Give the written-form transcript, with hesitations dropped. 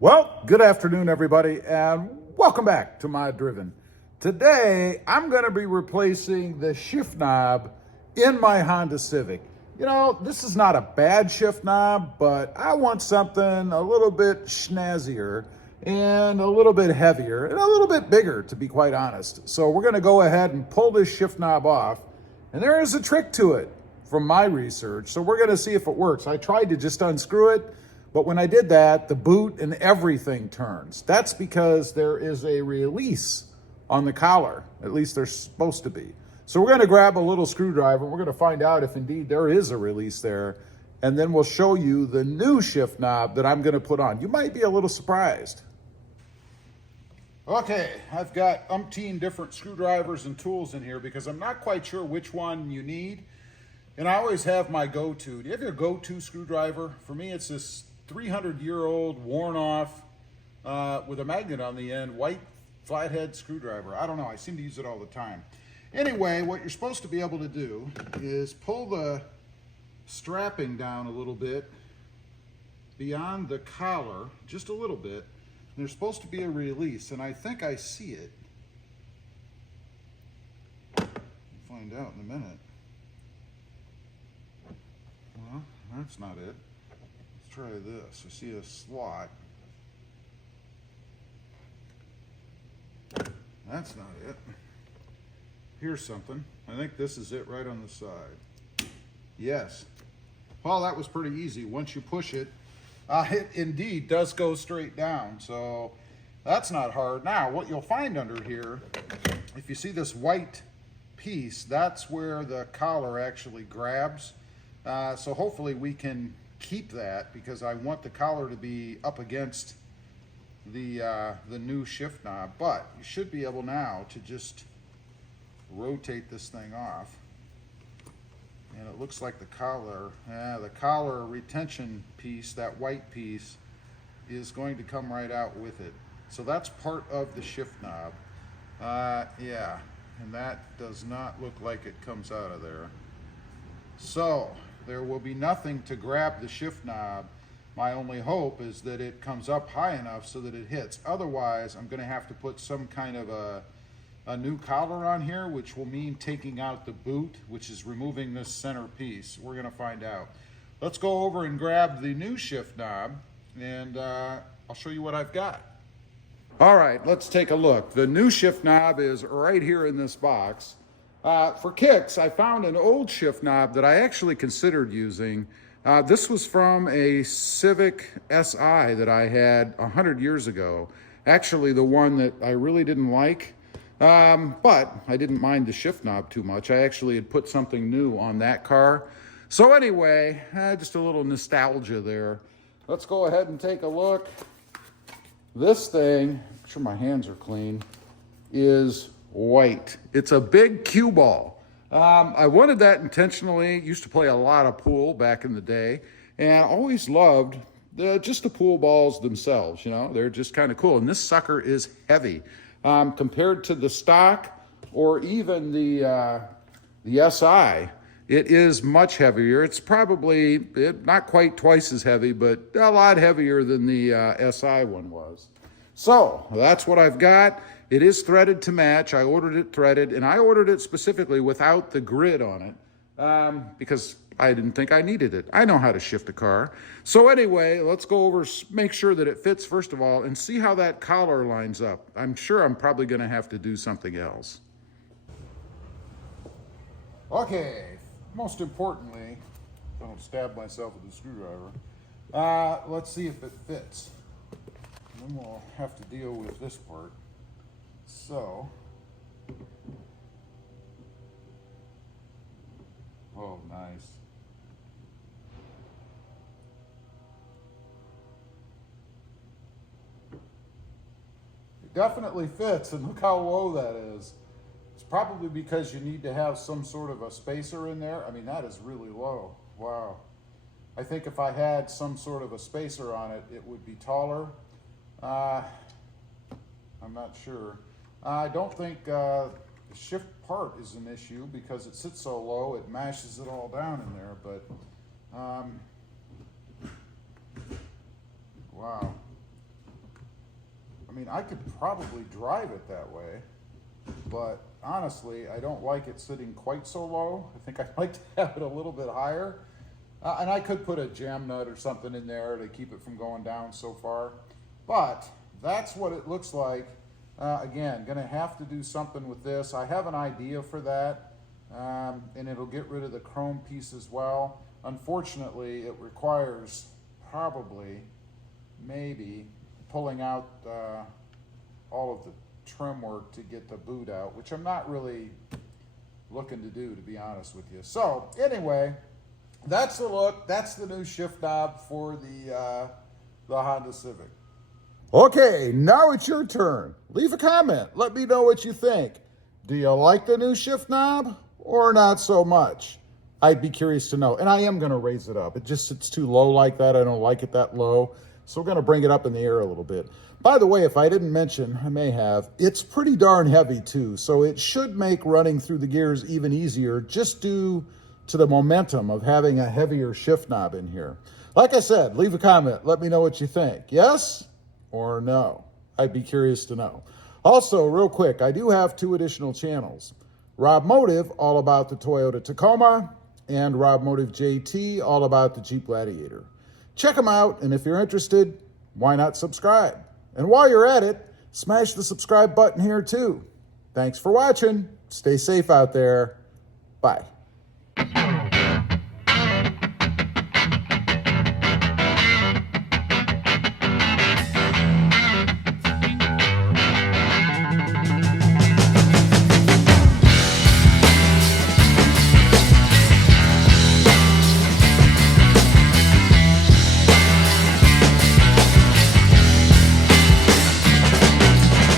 Well, good afternoon, everybody, and welcome back to My Driven. Today, I'm going to be replacing the shift knob in my Honda Civic. You know, this is not a bad shift knob, but I want something a little bit snazzier and a little bit heavier and a little bit bigger, to be quite honest. So we're going to go ahead and pull this shift knob off, and there is a trick to it from my research. So we're going to see if it works. I tried to just unscrew it, but when I did that, the boot and everything turns. That's because there is a release on the collar. At least there's supposed to be. So we're going to grab a little screwdriver. We're going to find out if indeed there is a release there. And then we'll show you the new shift knob that I'm going to put on. You might be a little surprised. Okay, I've got umpteen different screwdrivers and tools in here because I'm not quite sure which one you need. And I always have my go-to. Do you have your go-to screwdriver? For me, it's this 300-year-old, worn off, with a magnet on the end, white flathead screwdriver. I don't know, I seem to use it all the time. Anyway, what you're supposed to be able to do is pull the strapping down a little bit beyond the collar, just a little bit. And there's supposed to be a release, and I think I see it. We'll find out in a minute. Well, that's not it. Let's try this. I see a slot. That's not it. Here's something. I think this is it right on the side. Yes. Well, that was pretty easy. Once you push it, it indeed does go straight down. So that's not hard. Now, what you'll find under here, if you see this white piece, that's where the collar actually grabs. So hopefully we can keep that because I want the collar to be up against the new shift knob. But you should be able now to just rotate this thing off. And it looks like the collar retention piece, that white piece, is going to come right out with it. So that's part of the shift knob. Yeah, and that does not look like it comes out of there. So there will be nothing to grab the shift knob. My only hope is that it comes up high enough so that it hits. Otherwise, I'm going to have to put some kind of a new collar on here, which will mean taking out the boot, which is removing this center piece. We're going to find out. Let's go over and grab the new shift knob, and I'll show you what I've got. All right, let's take a look. The new shift knob is right here in this box. For kicks, I found an old shift knob that I actually considered using. This was from a Civic SI that I had 100 years ago. Actually, the one that I really didn't like, but I didn't mind the shift knob too much. I actually had put something new on that car. So anyway, just a little nostalgia there. Let's go ahead and take a look. This thing, make sure my hands are clean, is white. It's a big cue ball. I wanted that intentionally. Used to play a lot of pool back in the day, and always loved just the pool balls themselves. You know, they're just kind of cool. And this sucker is heavy compared to the stock or even the SI. It is much heavier. It's probably not quite twice as heavy, but a lot heavier than the SI one was. So that's what I've got. It is threaded to match. I ordered it threaded, and I ordered it specifically without the grid on it because I didn't think I needed it. I know how to shift a car. So anyway, let's go over, make sure that it fits first of all, and see how that collar lines up. I'm sure I'm probably going to have to do something else. Okay, most importantly, I don't stab myself with a screwdriver. Let's see if it fits. And then we'll have to deal with this part. So, oh, nice. It definitely fits, and look how low that is. It's probably because you need to have some sort of a spacer in there. I mean, that is really low. Wow. I think if I had some sort of a spacer on it, it would be taller. I'm not sure. I don't think the shift part is an issue because it sits so low, it mashes it all down in there, but wow. mean, I could probably drive it that way, but honestly, I don't like it sitting quite so low. I think I'd like to have it a little bit higher. And I could put a jam nut or something in there to keep it from going down so far. But that's what it looks like. Again, gonna have to do something with this. I have an idea for that, and it'll get rid of the chrome piece as well. Unfortunately, it requires probably, maybe, pulling out all of the trim work to get the boot out, which I'm not really looking to do, to be honest with you. So anyway, that's the look. That's the new shift knob for the Honda Civic. Okay, now it's your turn. Leave a comment. Let me know what you think. Do you like the new shift knob or not so much? I'd be curious to know. And I am going to raise it up. It just sits too low like that. I don't like it that low. So we're going to bring it up in the air a little bit. By the way, if I didn't mention, I may have, it's pretty darn heavy too. So it should make running through the gears even easier just due to the momentum of having a heavier shift knob in here. Like I said, leave a comment. Let me know what you think. Yes or no? I'd be curious to know. Also, real quick, I do have 2 additional channels. Rob Motive, all about the Toyota Tacoma, and Rob Motive JT, all about the Jeep Gladiator. Check them out, and if you're interested, why not subscribe? And while you're at it, smash the subscribe button here too. Thanks for watching. Stay safe out there. Bye.